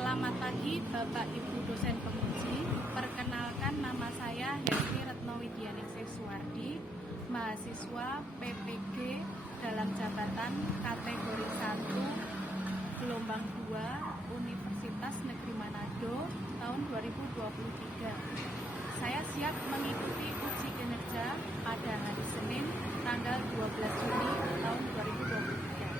Selamat pagi Bapak Ibu dosen penguji. Perkenalkan, nama saya Hendri Retnowidianingsih Suwardi, mahasiswa PPG dalam jabatan kategori 1 gelombang 2 Universitas Negeri Manado tahun 2023. Saya siap mengikuti uji kinerja pada hari Senin tanggal 12 Juni tahun 2023.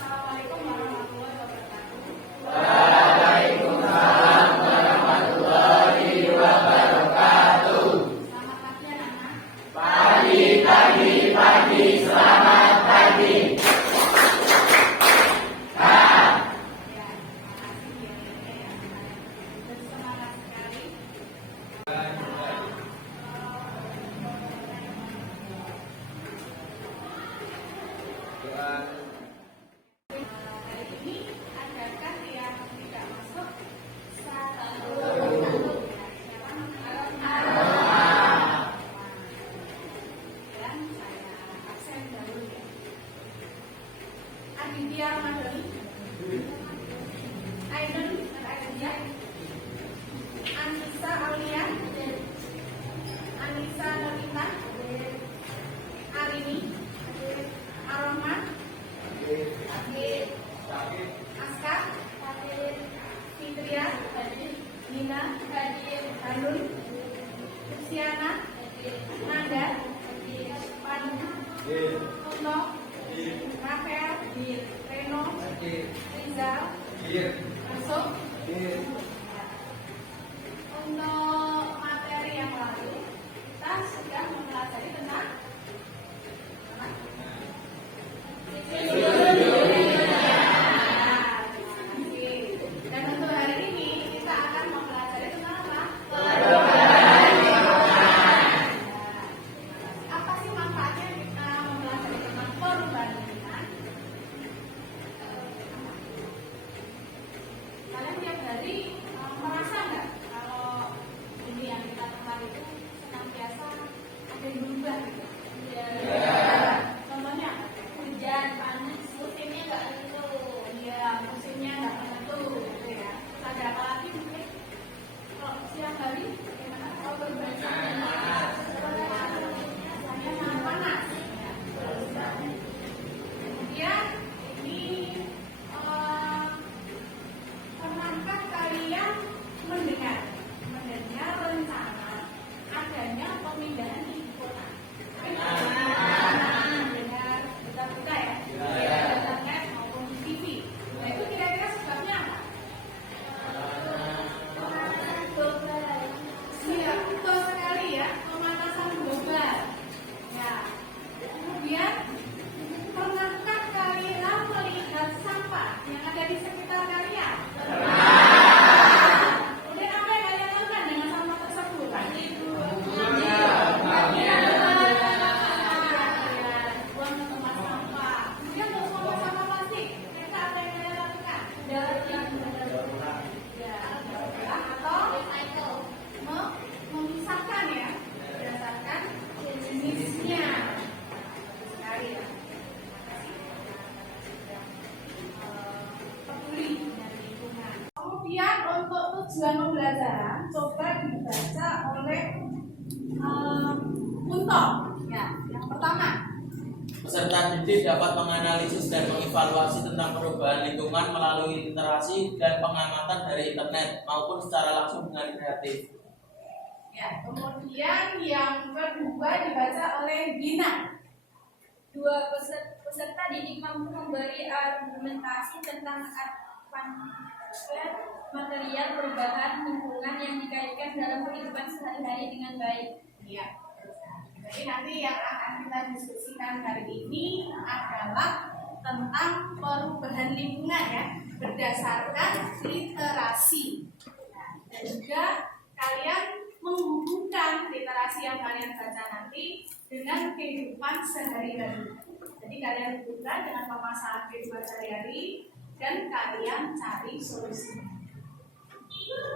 Assalamualaikum warahmatullahi wabarakatuh. Waalaikumsalam warahmatullahi wabarakatuh. Selamat pagi anak-anak. Pagi, selamat pagi. Ya, makasih ya. Bersemangat sekali. Hari ini adakah yang tidak masuk? Satu. Dan saya absen dahulu ya. Aditya Ramadhani, Aiden Aditya, Anissa Aulia, Anissa Novita, Arini, Aroma, Aska, Fitria, Nina, Hanun, Luciana, Nanda, Panu, Kuno, Rafael, Reno, Rizal, masuk. Untuk materi yang lalu kita sudah mempelajari tentang dan untuk hari ini kita akan mempelajari tentang apa? Apa sih manfaatnya kita mempelajari tentang perubahan lingkungan? Kalian tiap hari merasa nggak kalau ini yang kita kenal itu senantiasa ada yang berubah gitu? Contohnya hujan, panas, musimnya nggak tentu. Iya, musimnya nggak menentu gitu ya. Ada apa lagi mungkin? Kalau siang hari gimana? Kalau berbeda panas, biasanya sangat panas. Kemudian ini pernahkah kalian mendengar rencana adanya pemindahan ibu kota? Mendengar berita-berita ya, internet maupun di TV. Nah itu kira-kira sebabnya apa? Iya, betul sekali ya, pemanasan global. Ya. Kemudian pernahkah kalian melihat sampah yang ada di sekitar kalian? Kemudian apa yang kalian lakukan dengan sampah tersebut? Buang ke tempat sampah. Kemudian untuk sampah-sampah plastik, mereka apa yang kalian lakukan? Ya, atau memisahkan ya, berdasarkan jenisnya. Sekali ya. Peduli dengan lingkungan. Kemudian untuk tujuan pembelajaran coba dibaca oleh Kunto. Ya, yang pertama. Peserta didik dapat menganalisis dan mengevaluasi tentang perubahan lingkungan melalui literasi dan pengamatan dari internet maupun secara langsung dengan kreatif. Ya, kemudian yang kedua dibaca oleh Gina. Dua peserta didik mampu memberi argumentasi tentang material perubahan lingkungan yang dikaitkan dalam kehidupan sehari-hari dengan baik. Iya. Jadi nanti yang akan kita diskusikan hari ini adalah tentang perubahan lingkungan ya, berdasarkan literasi. Dan juga kalian menghubungkan literasi yang kalian baca nanti dengan kehidupan sehari-hari. Jadi kalian hubungkan dengan permasalahan kehidupan sehari-hari dan kalian cari solusinya.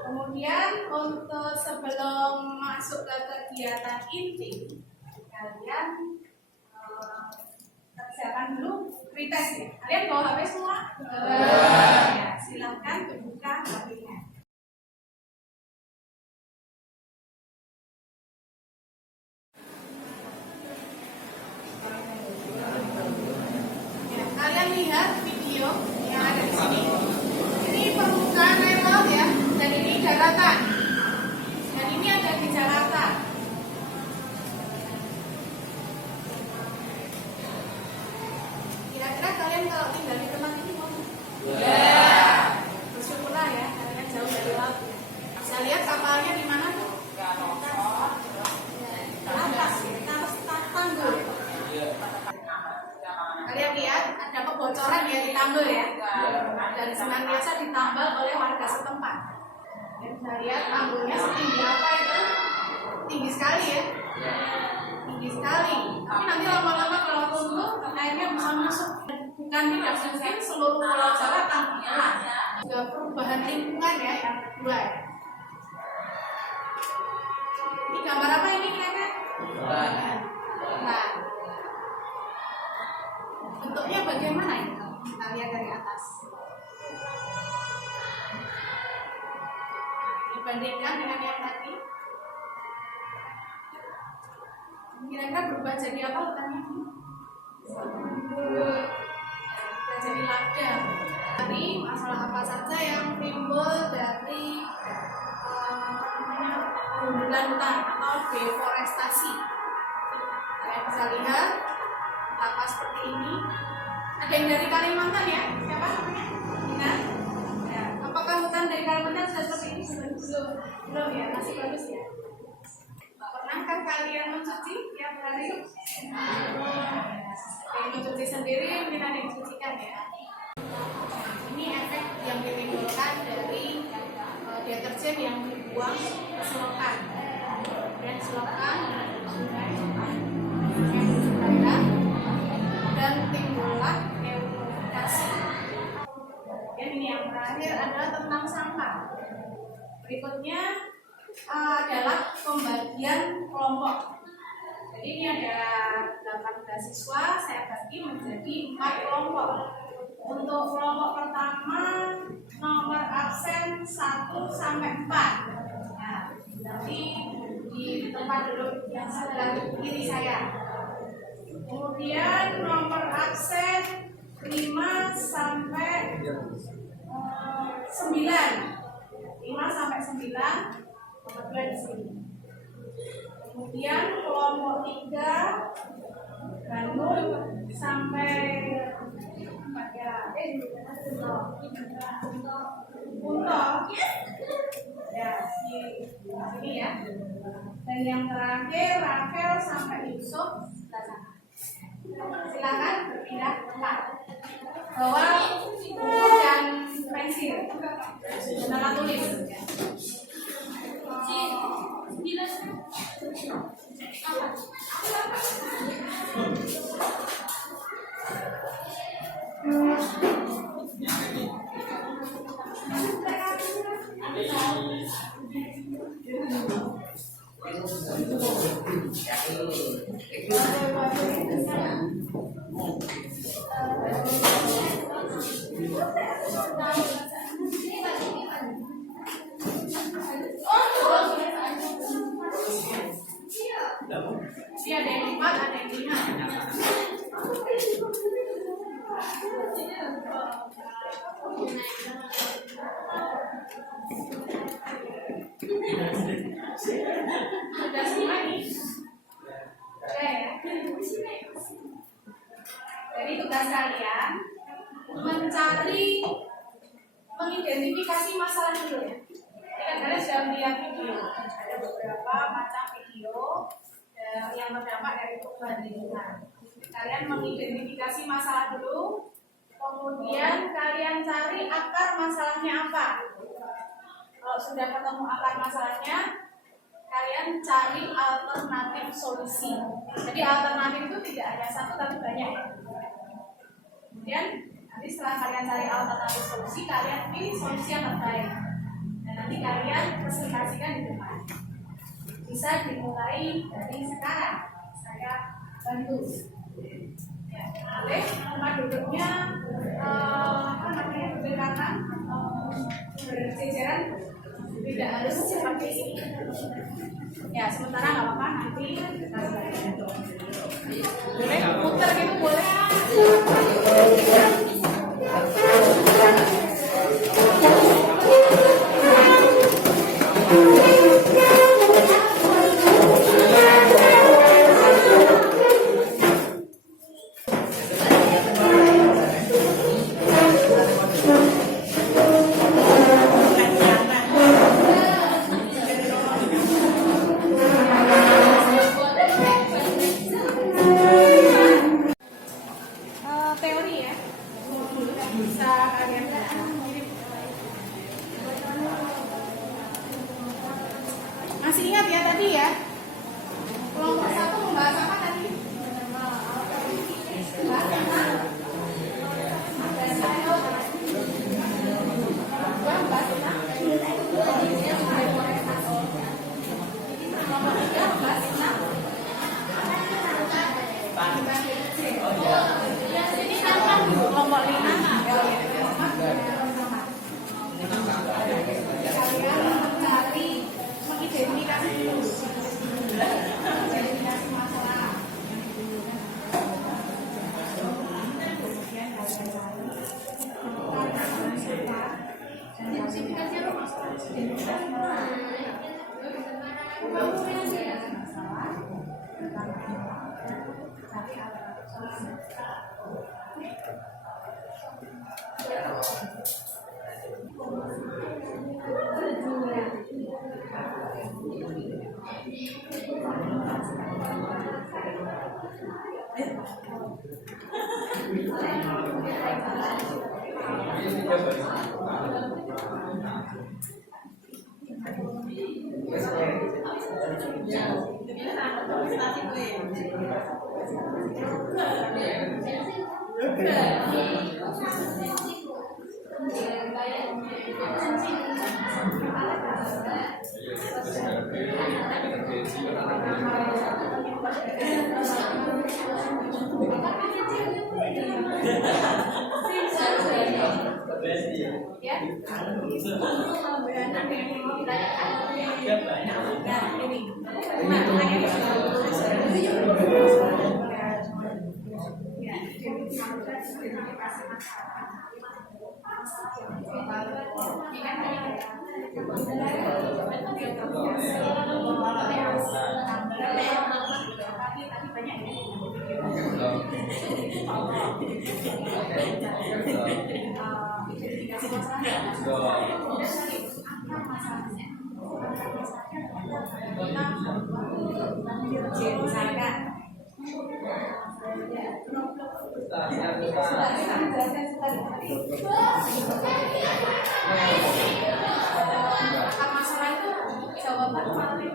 Kemudian untuk sebelum masuk ke kegiatan inti, kalian kerjakan dulu pretest ya. Kalian bawa HP semua? Ya, silakan dibuka HP-nya. Ya, kalian lihat video yang ada di sini. Ini permukaan air laut ya, dan ini daratan. Dan ini ada di Jakarta. Kira-kira kalian kalau tinggal di tempat ini mau? Bersyukurlah ya, kalian jauh dari laut. Saya lihat kapalnya di mana tuh? Atas, tanggul. Kalian lihat ada kebocoran ya di tanggul ya, dan senantiasa ditambal oleh warga setempat. Dan saya lihat tanggulnya setinggi apa itu? Tinggi sekali ya, tinggi sekali. Tapi nanti lama-lama kalau tumbuh, airnya bisa masuk. Bukan tidak mungkin seluruh Pulau Jawa akan hilang. Juga perubahan lingkungan ya yang kedua. Ya. Ini gambar apa ini kira-kira? Nah, bentuknya bagaimana ini? Kita lihat dari atas. Dibandingkan dengan yang tadi, kira-kira berubah jadi apa hutannya? Berubah jadi ladang. Dari masalah apa saja yang timbul dari gundulan hutan atau deforestasi. Kalian bisa lihat apa seperti ini. Ada yang dari Kalimantan ya? Siapa namanya? Nah, ya. Apakah hutan dari Kalimantan sudah seperti ini? Belum ya, masih bagus ya. Pernahkah kalian mencuci tiap hari? Yang mencuci sendiri, mungkin ada yang dicucikan ya. Ini efek yang ditimbulkan dari deterjen yang dibuang ke selokan. Dan selokan sungai dan timbullah eutrofikasi. Dan ini yang terakhir adalah tentang sampah. Berikutnya adalah pembagian kelompok. Jadi ini ada 18 siswa, saya bagi menjadi 4 kelompok. Untuk kelompok pertama nomor absen 1 sampai 4. Nah, nanti di tempat duduk yang sebelah kiri saya. Kemudian nomor absen 5 sampai 9. 5 sampai 9 kebetulan di sini. Kemudian kelompok 3 Bandung sampai Punto ya di sini ya. Dan yang terakhir Rafael sampai Yusuf sebelah sana. Silakan berpindah tempat. Bawa buku dan pensil dan alat tulis. Dia ada yang 4, ada yang 5. Sudah semua nih. Oke. Jadi tugas kalian mengidentifikasi masalah dulu ya. Kan kalian sudah melihat video. Ada beberapa macam video yang berdampak dari perubahan lingkungan. Kalian mengidentifikasi masalah dulu, kemudian kalian cari akar masalahnya apa. Kalau sudah ketemu akar masalahnya, kalian cari alternatif solusi. Jadi alternatif itu tidak hanya satu tapi banyak ya. Kemudian nanti setelah kalian cari alternatif solusi, kalian pilih solusi yang terbaik. Dan nanti kalian presentasikan di depan. Bisa dimulai dari sekarang. Saya bantu. Ya, boleh tempat duduknya berdekatan, berjejeran, tidak harus seperti ini. Ya, sementara nggak apa-apa, nanti boleh putar gitu boleh. Teori ya, bisa kalian masih ingat ya tadi ya, kelompok 1 membahas apa tadi? Kelompok 5 kalian mencari mengidentifikasi masalah. Ya. Masalah itu jawaban paling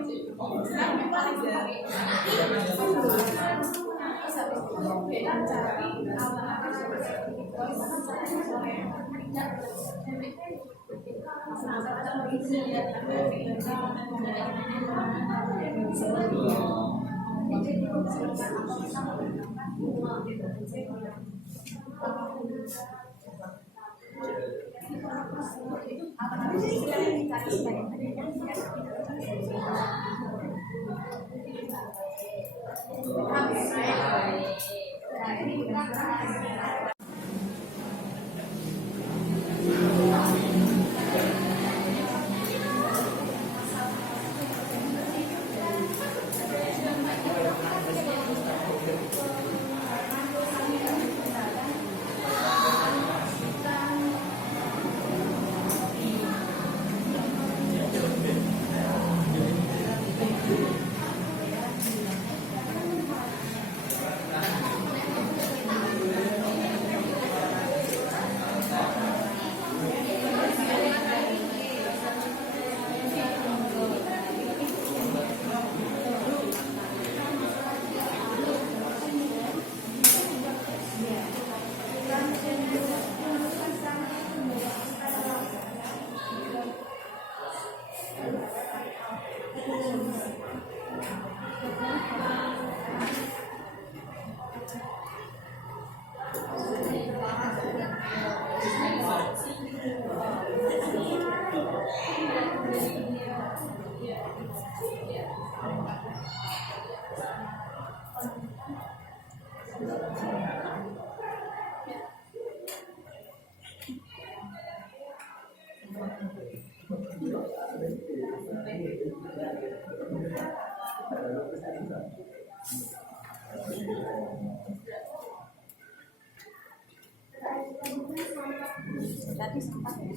tadi sempat ya.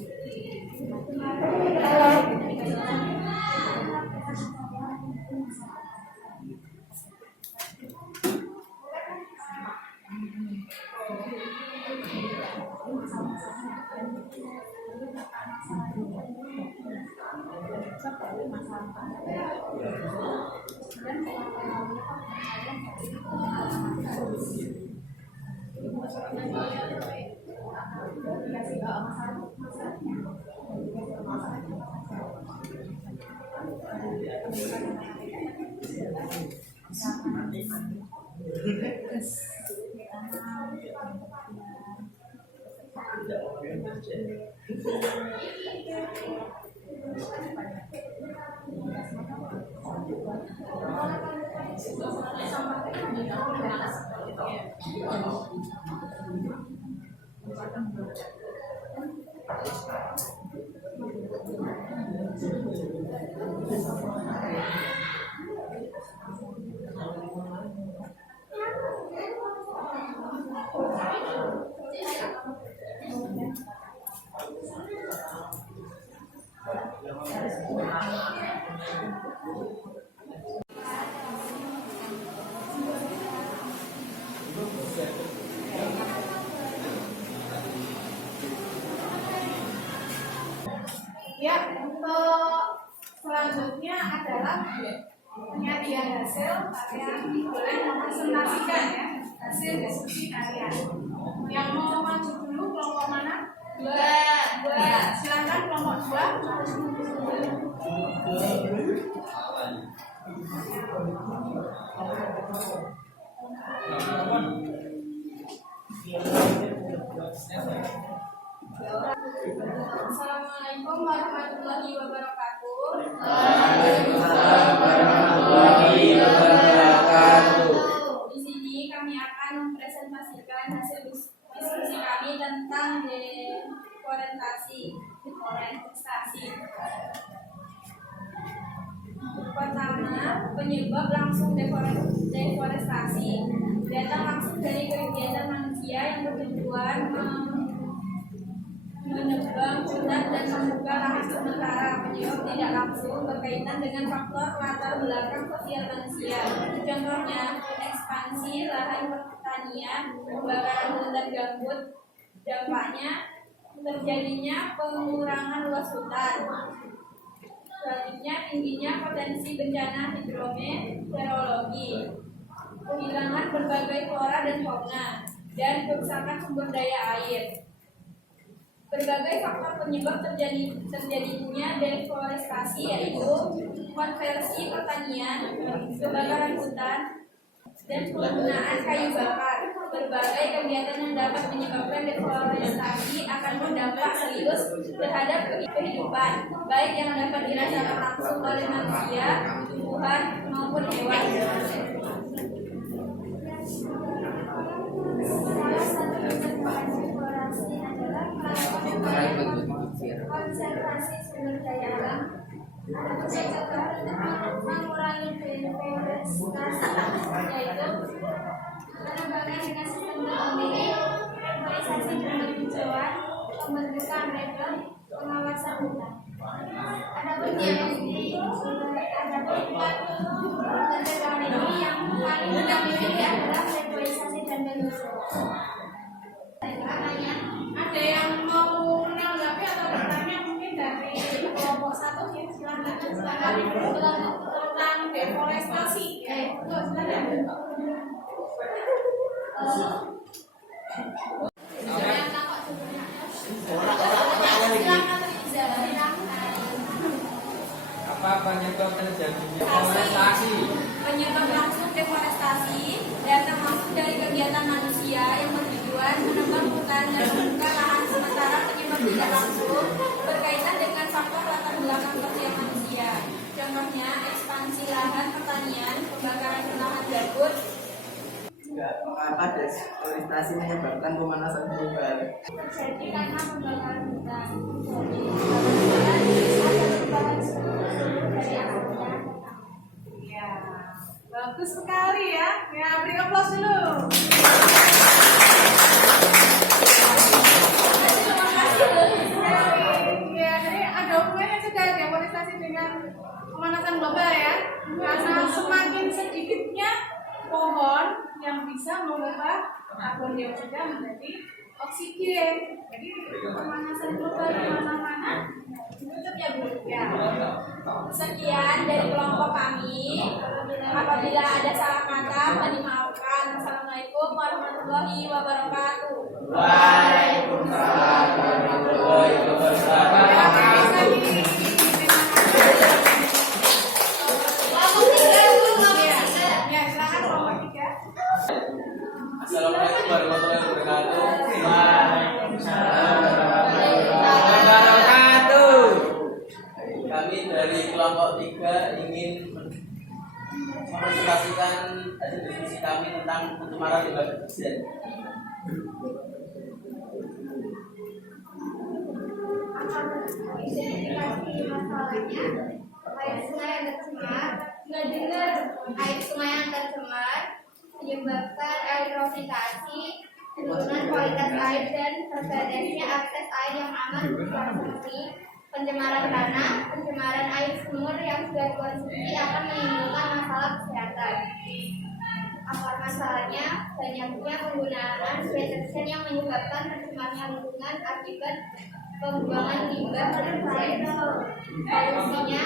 Ya, untuk selanjutnya adalah penyajian hasil kalian boleh mempresentasikan ya hasil diskusi kalian. Yang mau maju dulu kelompok mana? Dua. Silakan kelompok 2. Assalamualaikum warahmatullahi wabarakatuh. Waalaikumsalam warahmatullahi wabarakatuh. Di sini kami akan mempresentasikan hasil diskusi kami tentang deforestasi. Pertama, penyebab langsung deforestasi datang langsung dari kegiatan manusia yang bertujuan menebang hutan dan membuka lahan sementara. Penyebab tidak langsung berkaitan dengan faktor latar belakang sosial manusia. Contohnya, ekspansi lahan pertanian, pembakaran hutan gambut, dampaknya terjadinya pengurangan luas hutan. Selanjutnya, tingginya potensi bencana hidrometeorologi, kehilangan berbagai flora dan fauna, dan kerusakan sumber daya air. Berbagai faktor penyebab terjadinya deforestasi yaitu konversi pertanian, kebakaran hutan, dan penggunaan kayu bakar. Berbagai kegiatan yang dapat menyebabkan deforestasi akan berdampak serius terhadap kehidupan, baik yang dapat dirasakan langsung oleh manusia, tumbuhan, maupun hewan. Salah satu deforestasi adalah konservasi sumber daya alam. Mencegah mengurangi deforestasi yaitu pengembangan dengan sistem memilih, reforestasi dan penghijauan, pembentukan label, pengawasan hutan. Adapun pencegahan ini yang paling diamini adalah reforestasi dan penghijauan. Ada yang mau menanggapi atau bertanya mungkin dari kelompok 1 ya, silakan tentang deforestasi. Silakan. Apa penyebab terjadinya deforestasi? Penyebab langsung deforestasi datang langsung dari kegiatan manusia yang bertujuan menebang hutan dan membuka lahan sementara. Penyebab tidak langsung berkaitan dengan faktor latar belakang sosial manusia. Contohnya ekspansi lahan pertanian, pembakaran lahan gambut. Mengapa deforestasi menyebabkan pemanasan global? Terjadi karena pembakaran hutan. Jadi, ada perubahan suhu dari alamnya. Ya, bagus sekali ya. Ya, beri aplaus dulu. Terima kasih. pohon yang bisa mengubah karbon dioksida menjadi oksigen. Jadi pemanasan global di mana-mana tutup ya Bu. Ya. Sekian dari kelompok kami. Apabila ada salah kata, mohon dimaafkan. Assalamualaikum warahmatullahi wabarakatuh. Waalaikumsalam warahmatullahi wabarakatuh. Ya, silakan kelompok 3. Assalamualaikum warahmatullahi wabarakatuh. Kami dari kelompok 3 ingin mempresentasikan hasil diskusi kami tentang pencemaran limbah deterjen. Air sungai yang tercemar, nggak dengar. Air sungai yang tercemar menyebabkan eutrofikasi, penurunan kualitas air dan tergradasinya akses air yang aman untuk konsumsi. Pencemaran tanah, pencemaran air sumur yang sudah dikonsumsi akan menimbulkan masalah kesehatan. Akar masalahnya, banyaknya penggunaan deterjen yang menyebabkan tercemarnya lingkungan akibat pembuangan limbah ke air. Solusinya,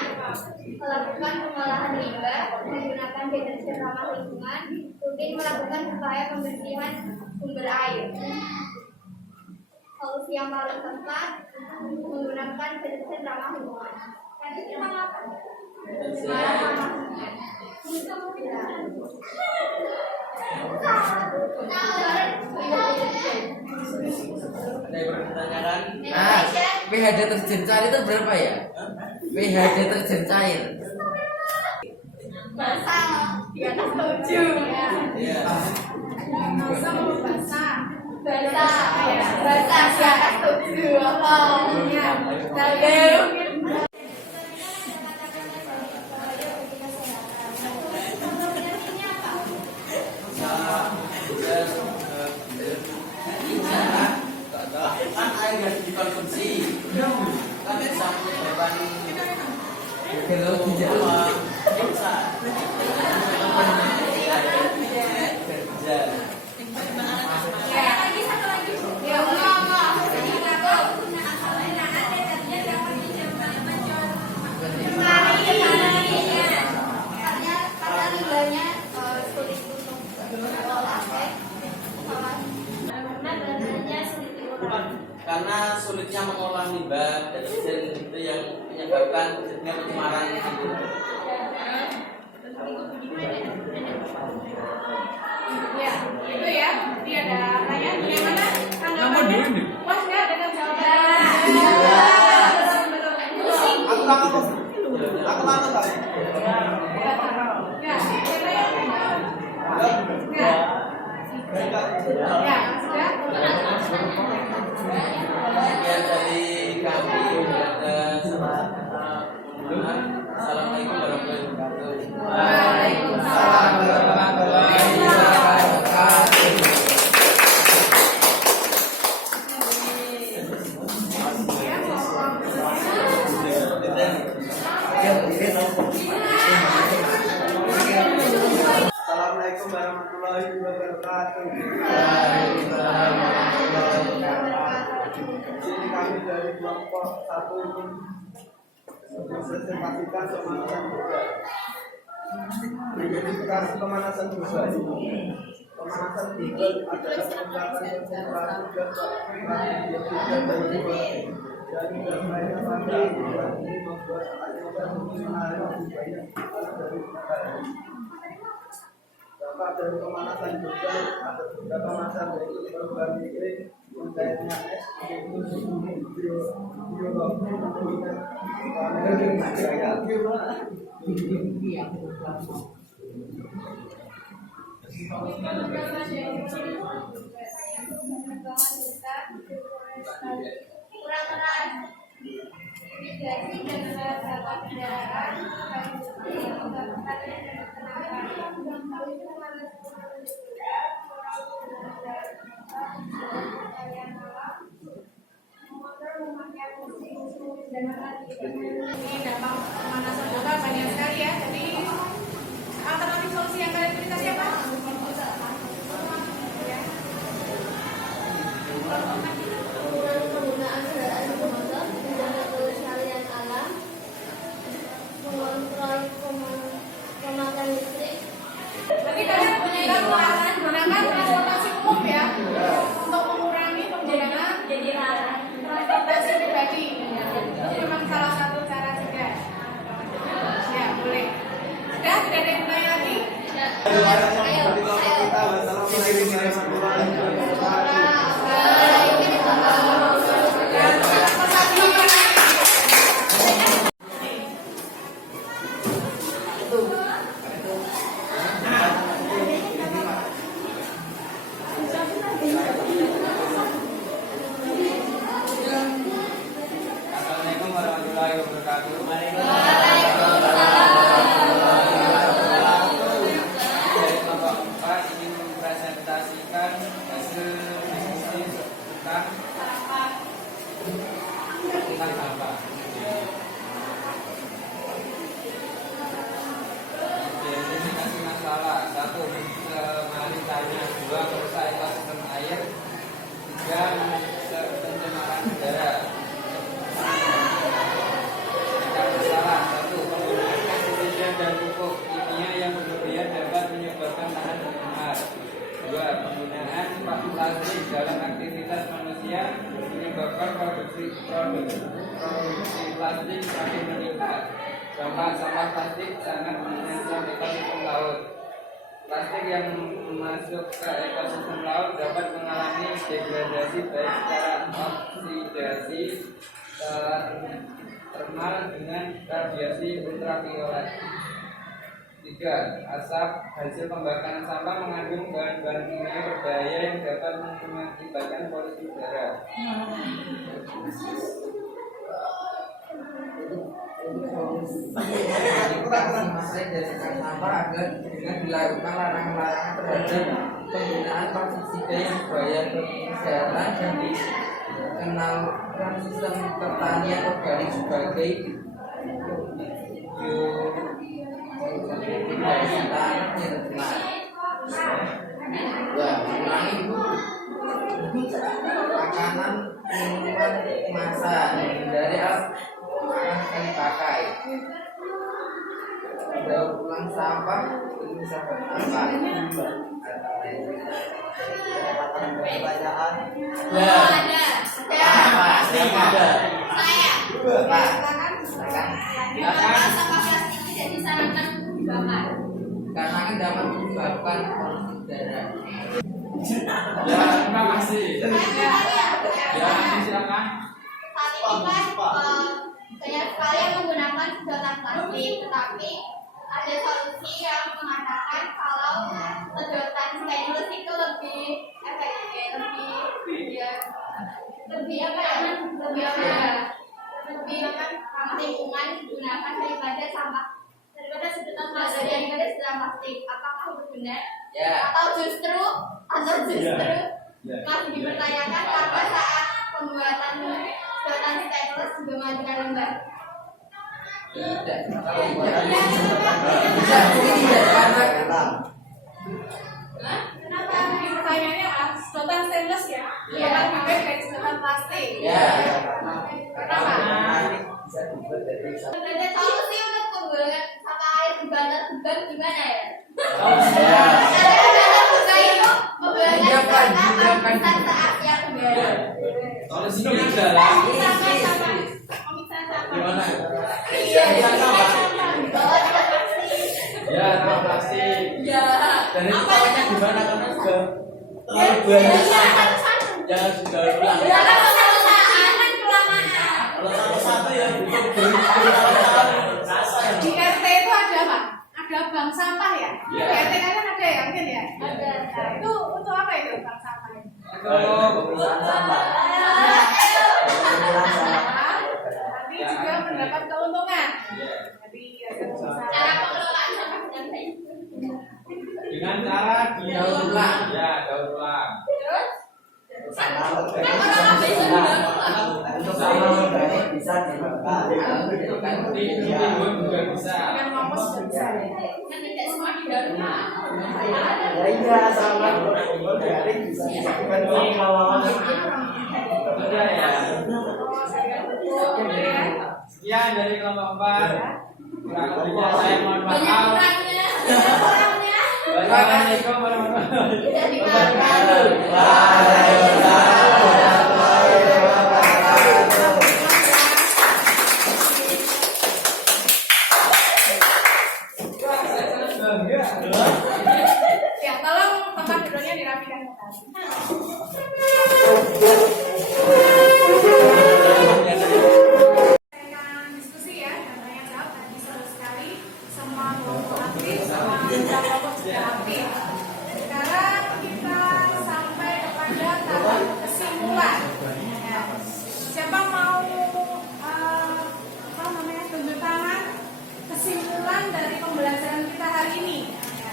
melakukan pengolahan limbah, menggunakan deterjen ramah lingkungan, rutin melakukan upaya pembersihan sumber air. Solusi yang paling tepat, menggunakan deterjen ramah lingkungan. Tadi kita apa? Ramah lingkungan. Ada yang bertanyakan? Nah, pH deterjen cair itu berapa ya? pH deterjen cair. Basah, di atas 7. Iya. Sama basah. Basah, basah di atas 7. Ya. Lalu Kan air yang dikonsumsi kan bisa menyebabkan Kalau tidak bisa satu lagi. Ya Allah, penggunaan deterjen dapat karena limbahnya sulit untuk diolah, karena sulit diolah. karena sulitnya mengolah limbah deterjen itu yang menyebabkan terjadinya pencemaran itu. Ya, itu ya. Jadi ada pertanyaan bagaimana tanggapannya? Puas nggak dengan jawaban? Pusing. Aku takut. Ya, ya. Ya, sudah. Sekian dari kami, ada salah kata pembunuhan. Assalamualaikum warahmatullahi wabarakatuh. Waalaikumsalam warahmatullahi wabarakatuh. Assalamualaikum warahmatullahi wabarakatuh. Di sini kami dari kelompok 1 ingin mempresentasikan pemanasan global. Identifikasi pemanasan global. Pemanasan global adalah peningkatan konsentrasi gas karbon dioksida dari gas lainnya pada akibat ini membuat atmosfer menarik lebih banyak dari matahari. Dampak dari pemanasan global ada beberapa macam, yaitu perubahan iklim, mencairnya es, biologi, Ini dampak pemanasan global banyak sekali ya. Jadi alternatif solusi yang kalian berikan siapa? penggunaan kendaraan bermotor, menjaga kelestarian alam, mengontrol pemakaian listrik. Berarti kalian menggunakan transportasi umum ya, untuk mengurangi penggunaan transportasi pribadi. Itu memang salah satu cara juga. Ya, boleh. Sudah, tidak ada yang tanya lagi? Assalamualaikum warahmatullahi wabarakatuh. Dari kelompok 4 ingin mempresentasikan hasil diskusi tentang apa? Identifikasi masalah. 1. Semaritannya. 2. Merusak ekosistem air. 3. Pencemaran udara. Masalah. 1. Penggunaan pestisida dan pupuk kimia yang berlebihan dapat menyebabkan lahan tercemar. 2. Penggunaan plastik dalam aktivitas manusia menyebabkan produksi plastik semakin meningkat. Sampah plastik sangat mengancam ekosistem laut. Plastik yang masuk ke ekosistem laut dapat mengalami degradasi baik secara oksidasi termal dengan radiasi ultraviolet. 3. Asap hasil pembakaran sampah mengandung bahan-bahan kimia berbahaya yang dapat mengakibatkan polusi udara. Masih dari sampah agar dengan dilakukan larangan-larangan terhadap penggunaan pestisida yang berbahaya bagi kesehatan dan dikenalkan sistem pertanian organik sebagai tanah yang benar. Mengurangi makanan minuman kemasan dari akan sekali pakai. Daur ulang sampah ini sampah apa? Pertanyaan. Ya. Pasti ada. sampah plastik tidak disarankan dibakar. Karena ini dapat menyebabkan polusi udara. Ya, terima kasih. Ya, silakan. Saat ini kan banyak sekali yang menggunakan sedotan plastik, tetapi ada solusi yang mengatakan kalau sedotan stainless itu lebih efektif, lebih apa ya, lebih ramah lingkungan digunakan daripada sedotan plastik. Apakah itu benar? Ya. Atau justru masih dipertanyakan karena saat pembuatan sedotan stainless juga mengandung limbah. Tidak. Kalau tidak karena Kenapa? Pertanyaannya sedotan stainless ya? Iya. Yang dibuat dari sedotan plastik. ya. Kenapa? Ada solusi untuk pembuangan sampah air di bantar-gebang gimana ya? Pembuangan saat yang enggak. Solusinya adalah Pemisahan sampah. Gimana? ya sampah plastik. Dan itu caranya gimana? Karena sudah terlalu banyak sampah yang harus didaur ulang. Kalau satu-satu ya bukan rasa yang Di RT itu ada apa? Ada bank sampah ya? Iya. Di RT kalian ada ya mungkin ya? Ada. Nah, itu untuk apa itu bank sampah? Pemisahan sampah. Nanti juga mendapat keuntungan. Jadi ya, Cara pengelolaan sampah dengan baik. Dengan cara Daur ulang. Ya, daur ulang. Terus Kan orang bisa bisa dibakar. Di timbun juga bisa. dengan ngomong juga bisa. kan tidak semua di dalam rumah. Ya iya, sama. Bisa dilakukan pengelolaan. Bapak-bapak. Kurang lebihnya saya mohon Banyak maaf. kurangnya. Banyak kurangnya. Wassalamualaikum warahmatullahi Tidak wabarakatuh. Ya, tolong tempat duduknya dirapikan kembali. Dengan diskusi ya, dan tanya jawab tadi seru sekali. Semua kelompok aktif, semua kelompok sudah aktif. Sekarang kita sampai kepada tahap kesimpulan. Ya. Siapa mau tunjuk tangan kesimpulan dari pembelajaran kita hari ini?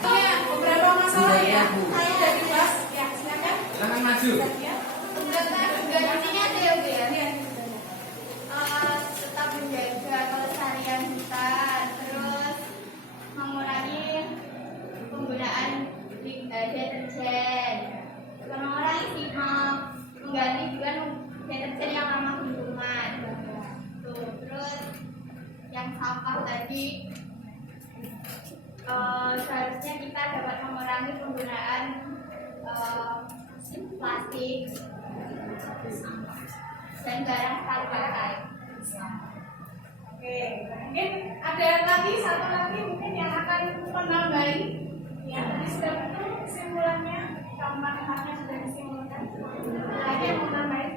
Ya, beberapa masalah ya. Saya dari kelas. Ya, silakan. Silakan maju. Ya. Intinya ada ya Bu ya. Ya. Tetap menjaga kelestarian hutan, terus mengurangi penggunaan deterjen, mengurangi mengganti juga deterjen yang ramah lingkungan. Tuh, terus yang sampah tadi seharusnya kita dapat mengurangi penggunaan plastik dan barang sekali pakai. Oke, mungkin ada lagi satu lagi mungkin yang akan menambahi. Ya, tadi sudah betul kesimpulannya, manfaatnya sudah disimpulkan. Ada yang mau nambahin?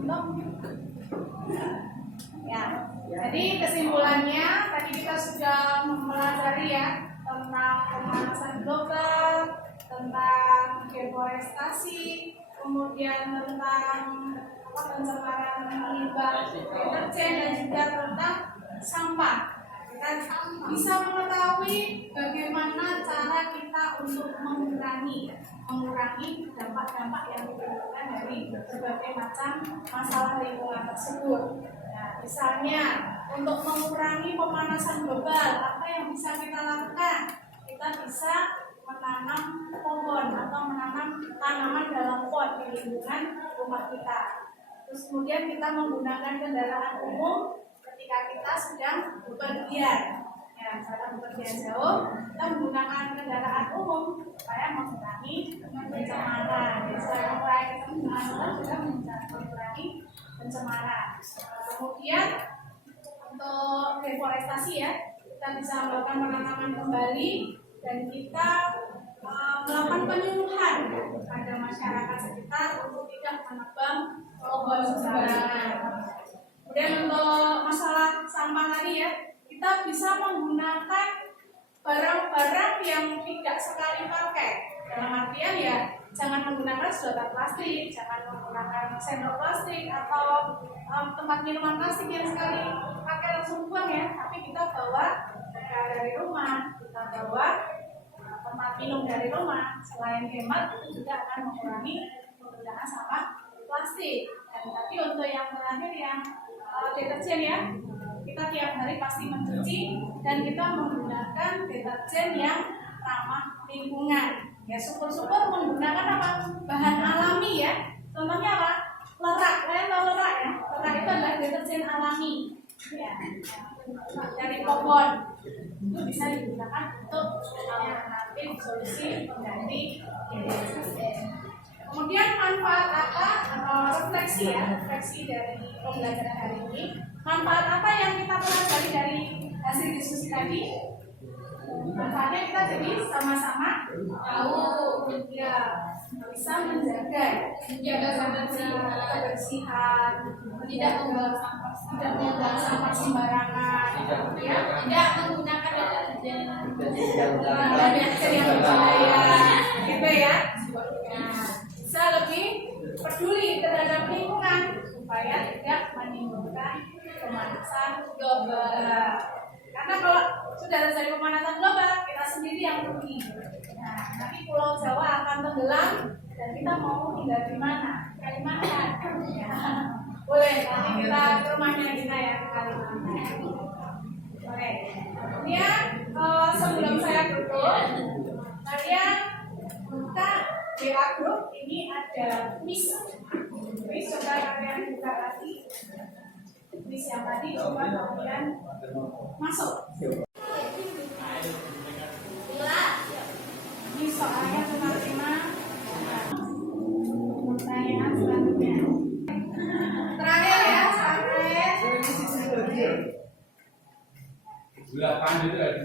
Belum? Ya, jadi kesimpulannya tadi kita sudah mempelajari ya tentang pemanasan global, tentang deforestasi, kemudian tentang pencemaran limbah deterjen dan juga tentang sampah. Kita bisa mengetahui bagaimana cara kita untuk mengurangi dampak-dampak yang ditimbulkan dari berbagai macam masalah lingkungan tersebut. Nah, misalnya untuk mengurangi pemanasan global, apa yang bisa kita lakukan? Kita bisa menanam pohon atau menanam tanaman dalam pot di lingkungan rumah kita. Terus kemudian kita menggunakan kendaraan umum ketika kita sedang bepergian. Ya, misalnya bepergian jauh, kita menggunakan kendaraan umum supaya mengurangi pencemaran. Jadi selain mengurangi pencemaran juga mengurangi pencemaran. Kemudian untuk deforestasi ya, kita bisa melakukan penanaman kembali dan kita melakukan penyuluhan pada masyarakat sekitar untuk tidak menebang pohon sembarangan. Kemudian untuk masalah sampah tadi ya, kita bisa menggunakan barang-barang yang tidak sekali pakai. Dalam artian ya, jangan menggunakan sedotan plastik, jangan menggunakan sendok plastik atau tempat minuman plastik yang sekali pakai langsung buang ya. Tapi kita bawa dari rumah, kita bawa tempat minum dari rumah. Selain hemat, itu juga akan mengurangi penggunaan sampah plastik. Dan tapi untuk yang terakhir yang deterjen ya, kita tiap hari pasti mencuci dan kita menggunakan deterjen yang ramah lingkungan. Ya, syukur-syukur menggunakan apa? Bahan alami ya. Contohnya apa? Lerak, kalian tahu lerak ya? Lerak itu adalah deterjen alami. Ya, dari pohon. Itu bisa digunakan untuk alternatif solusi pengganti deterjen. Kemudian manfaat apa? Refleksi ya, refleksi dari pembelajaran hari ini. Manfaat apa yang kita pelajari dari hasil diskusi tadi? Manfaatnya kita jadi sama-sama tahu ya bisa menjaga kebersihan, tidak membuang sampah sembarangan, ya, tidak menggunakan deterjen yang berbahaya, gitu ya. Nah, bisa lebih peduli terhadap lingkungan supaya tidak menimbulkan pemanasan global. Karena kalau sudah terjadi pemanasan global, kita sendiri yang rugi. Nah, nanti Pulau Jawa akan tenggelam dan kita mau tinggal di mana? Kalimantan. Ya. Boleh, nanti kita ke rumahnya kita ya ke Kalimantan. Oke. Kemudian sebelum saya tutup, kalian buka WA group ini ada quiz. Coba kalian buka lagi. list yang tadi coba kemudian masuk. Ini soalnya cuma pertanyaan selanjutnya. Terakhir ya, terakhir. Bulakan itu ada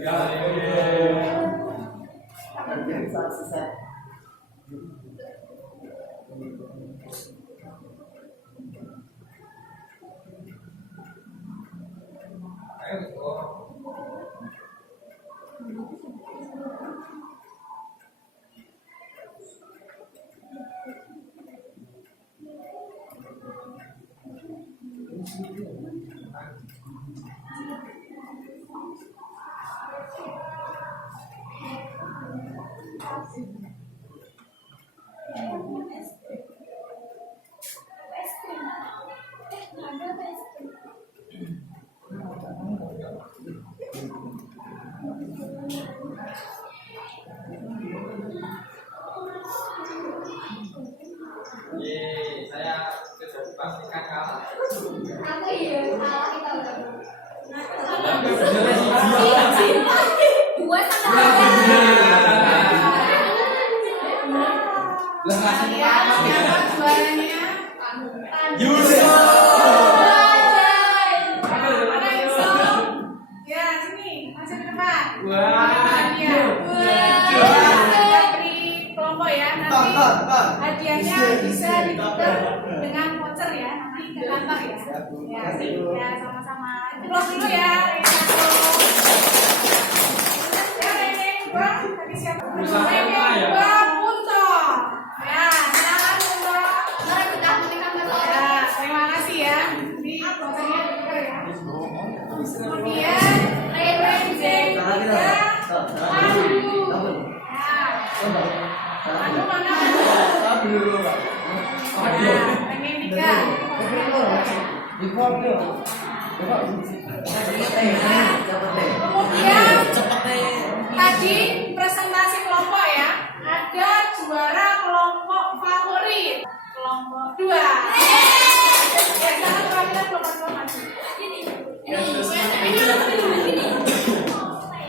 saya sudah dipastikan kalah. Aku iya salah kita udah. Dua sama Siapa juaranya? Mana Yusuf? Ya, sini, masuk ke depan. Hadiah. Dari kelompok ya, nanti hadiahnya bisa ditukar dengan voucher ya, nanti ke kantor ya. Ya, sini ya sama-sama. Close dulu ya, ya, Rene, dua, tadi siapa? Rene, dua, Punto. Ya, silakan Punto. Mari kita mulai Ya, terima kasih ya. Ini vouchernya ditukar ya. Kemudian Renje tiga, Anu mana? Ya, pengen tiga. Kemudian tadi presentasi kelompok ya, ada juara kelompok favorit, kelompok 2. Ya, jangan perhatian kelompok maju.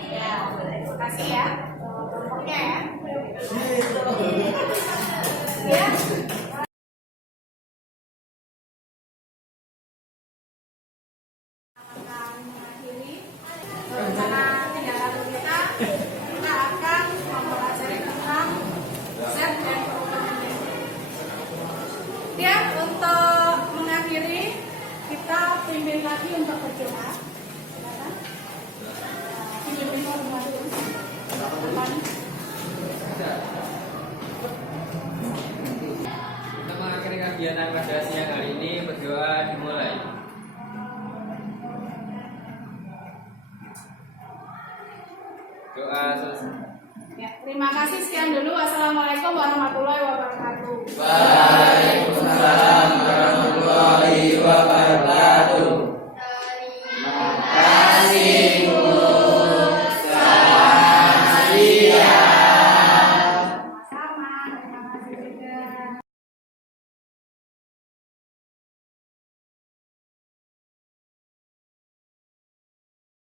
Ya, terima kasih ya kelompoknya ya. Ya. Akan mengakhiri rencana tindak lanjut kita akan mempelajari tentang Z dan perubahan. Ya, untuk mengakhiri kita pimpin lagi untuk berdoa. Silakan. Pimpin berdoa dulu. Depan. Untuk mengakhiri kegiatan pada siang hari ini, berdoa dimulai. Doa selesai. Ya, terima kasih sekian dulu. Wassalamualaikum warahmatullahi wabarakatuh. Bye.